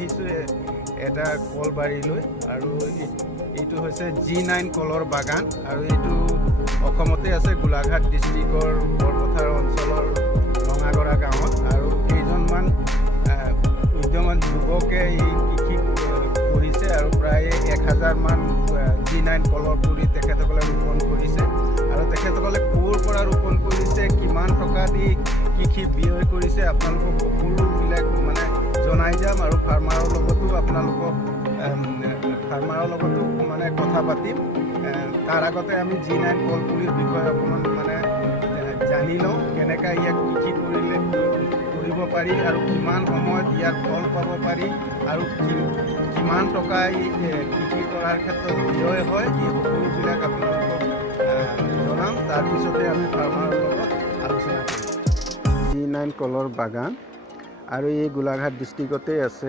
আহিছোঁ এটা কলবাৰীলৈ আৰু এইটো হৈছে G9 কলৰ বাগান আৰু এইটো অসমতে আছে গোলাঘাট ডিষ্ট্ৰিক্টৰ বৰপথাৰ অঞ্চলৰ ৰঙাগৰা গাঁৱত আৰু কেইজনমান উদ্যমী যুৱকে এই কৃষি কৰিছে আৰু প্ৰায় 1000 মান G9 কলৰ পুলি তেখেতসকলে ৰোপণ কৰিছে আৰু তেখেতসকলে ক'ৰ পৰা ৰোপণ কৰিছে কিমান টকা দি কৃষি ব্যয় কৰিছে আপোনালোকক সকলোবিলাক মানে জনাই যাম আৰু ফাৰ্মাৰৰ লগতো মানে কথা পাতিম। তাৰ আগতে আমি G9 কল পুলিৰ বিষয়ে অকণমান মানে জানি লওঁ কেনেকৈ ইয়াক কৃষি কৰিব পাৰি আৰু কিমান সময়ত ইয়াৰ ফল পাব পাৰি আৰু কিমান টকা কৃষি কৰাৰ ক্ষেত্ৰত ব্যয় হয় এই সকলোবিলাক আপোনালোকক জনাম। তাৰপিছতে আমি ফাৰ্মাৰৰ লগত আলোচনা কৰিম। G9 কলৰ বাগান আৰু এই গোলাঘাট ডিষ্ট্ৰিক্টতে আছে।